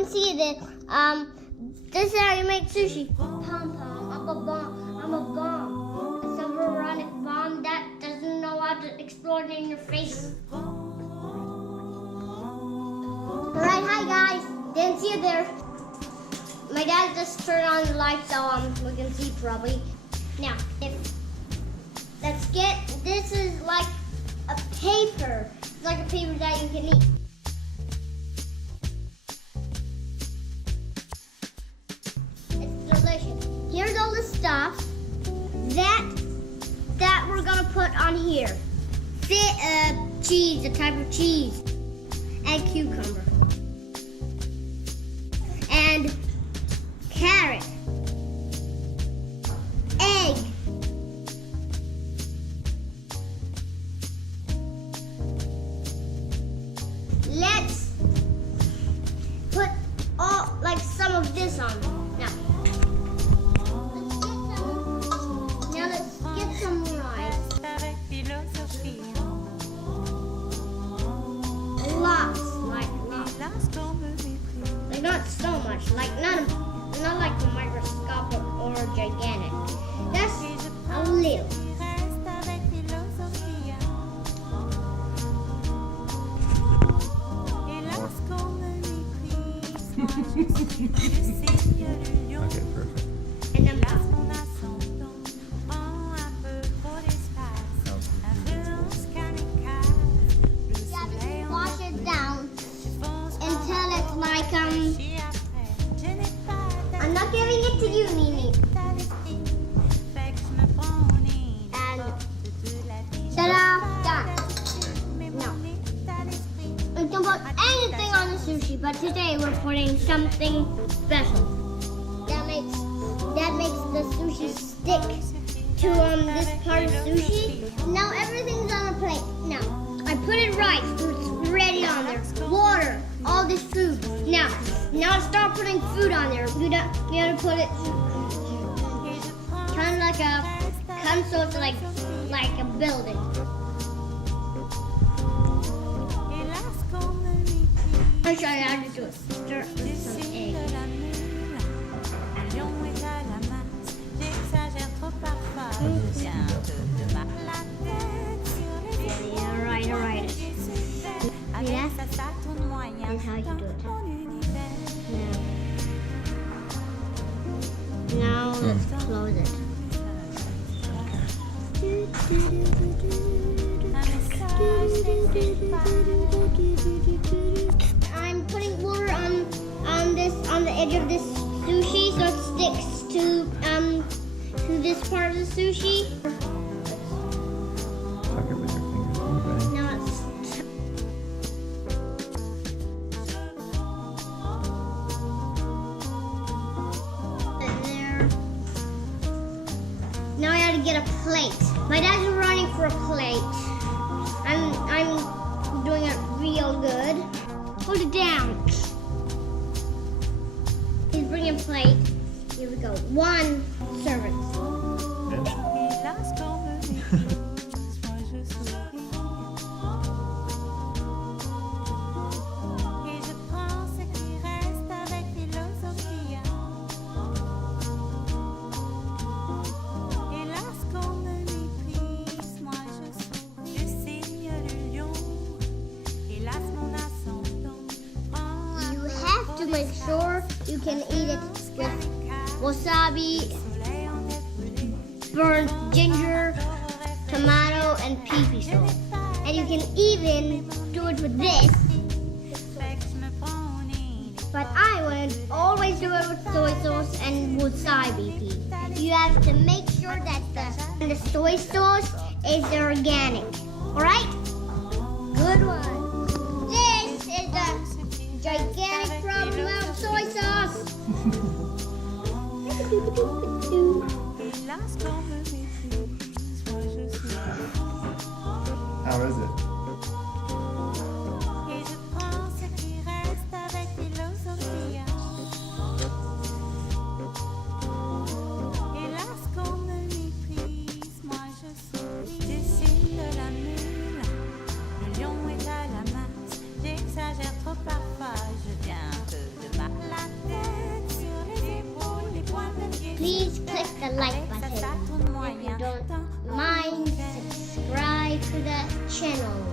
can see that this is how you make sushi. Pom pom, I'm a bomb. I'm a bomb. A submaronic bomb that doesn't know how to explode in your face. Alright, hi guys. Didn't see you there. My dad just turned on the light so we can see probably. Now, this is like a paper. It's like a paper that you can eat. It's delicious. Here's all the stuff that we're gonna put on here. Cheese, a type of cheese, and cucumber, and carrot, egg, let's put some of this on now. Let's get some rice. Lots. Like not so much, like not like a microscopic or gigantic. That's a little. Okay, perfect. And then wash it down until it's like I'm not giving it to you, Nini. And ta-da, done. No. We can put anything on the sushi, but today we're putting something special. That makes the sushi stick to this part of sushi. Now everything's on a plate. Now I put it right, so it's ready on there. Water, all this food. Now start putting food on there. You gotta put it kind of so it's like a building. I'll show you how to do it. Start with some egg. Alright. Yeah? This is how you do it. Now let's close it. I'm putting water on the edge of this sushi so it sticks to this part of the sushi. Tuck it with your fingers. Okay. Now it's there. Now I gotta get a plate. My dad's running for a plate. I'm doing it real good. Hold it down. He's bringing a plate. Here we go. 1 serving. Make sure you can eat it with wasabi, burnt ginger, tomato, and pea sauce. And you can even do it with this. But I would always do it with soy sauce and wasabi pea. You have to make sure that the soy sauce is organic. Alright? Good one. This is the gigantic problem of soy sauce. How is it? J'exagère trop parfois, je viens un peu de ma the like button. If you don't mind, subscribe to the channel.